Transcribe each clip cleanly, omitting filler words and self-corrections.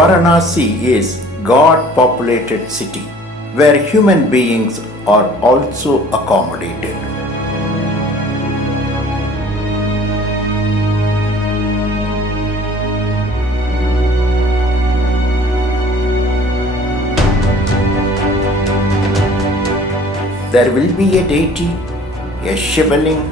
Varanasi is God-populated city where human beings are also accommodated. There will be a deity, a Shivaling,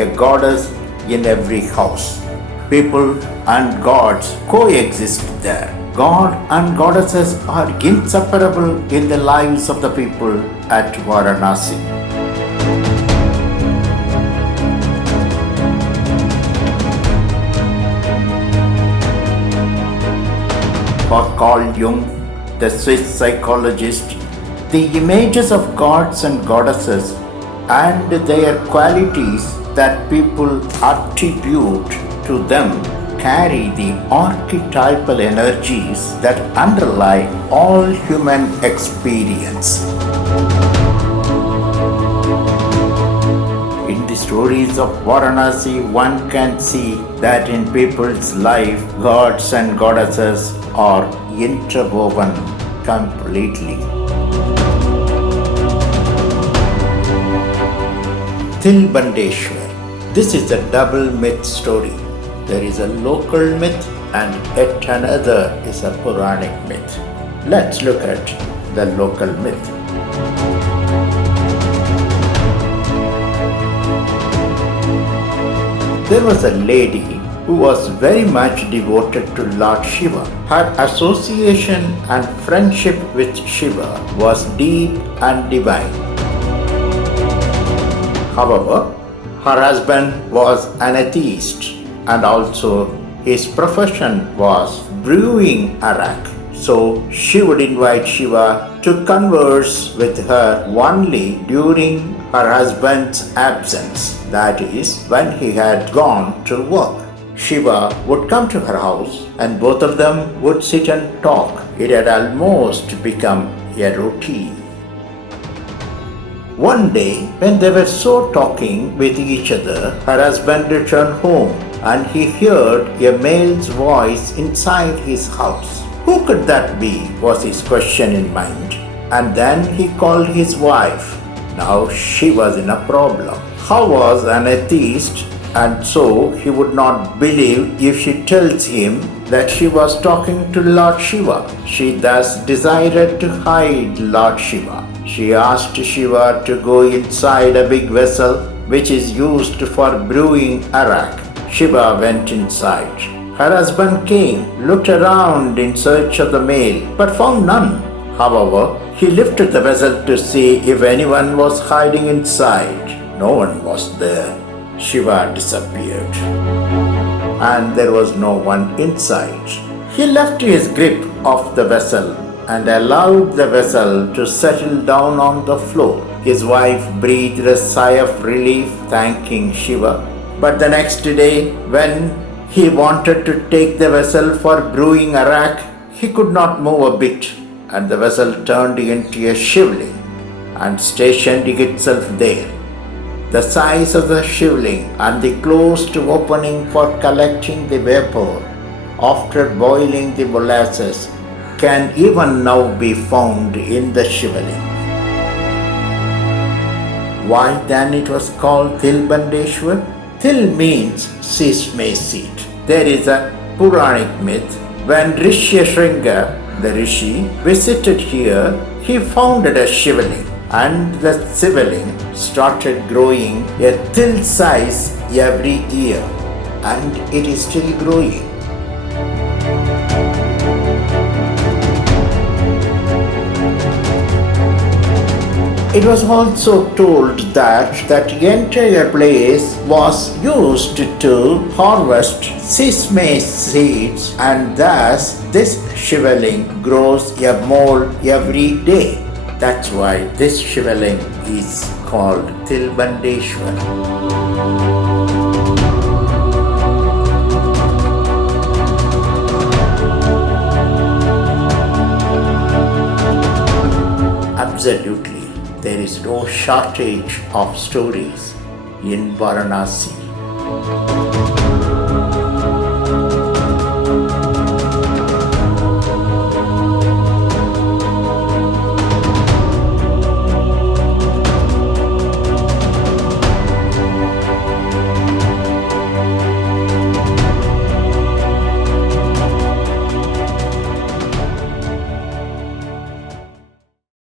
a goddess in every house. People and gods coexist there. God and goddesses are inseparable in the lives of the people at Varanasi. For Carl Jung, the Swiss psychologist, the images of gods and goddesses and their qualities that people attribute to them carry the archetypal energies that underlie all human experience. In the stories of Varanasi, one can see that in people's life, gods and goddesses are interwoven completely. Thil Bhandeshwar. This is a double myth story. There is a local myth and yet another is a Puranic myth. Let's look at the local myth. There was a lady who was very much devoted to Lord Shiva. Her association and friendship with Shiva was deep and divine. However, her husband was an atheist and also his profession was brewing arak. So she would invite Shiva to converse with her only during her husband's absence, that is, when he had gone to work. Shiva would come to her house and both of them would sit and talk. It had almost become a routine. One day, when they were so talking with each other, her husband returned home and he heard a male's voice inside his house. Who could that be? Was his question in mind. And then he called his wife. Now she was in a problem. How was an atheist, and so he would not believe if she tells him that she was talking to Lord Shiva. She thus decided to hide Lord Shiva. She asked Shiva to go inside a big vessel which is used for brewing arak. Shiva went inside. Her husband came, looked around in search of the male, but found none. However, he lifted the vessel to see if anyone was hiding inside. No one was there. Shiva disappeared, and there was no one inside. He left his grip of the vessel and allowed the vessel to settle down on the floor. His wife breathed a sigh of relief, thanking Shiva. But the next day, when he wanted to take the vessel for brewing arak, he could not move a bit, and the vessel turned into a shivling and stationed itself there. The size of the shivling and the closed opening for collecting the vapor after boiling the molasses can even now be found in the shivling. Why then it was called Thil Bhandeshwar? Thil means sesame seed. There is a Puranic myth. When Rishyashringa, the Rishi, visited here, he founded a shivling, and the shivling started growing a thil size every year, and it is still growing. It was also told that that entire place was used to harvest sesame seeds, and thus this shivling grows a mole every day. That's why this shivling is called Thil Bhandeshwar. Absolutely. There is no shortage of stories in Varanasi.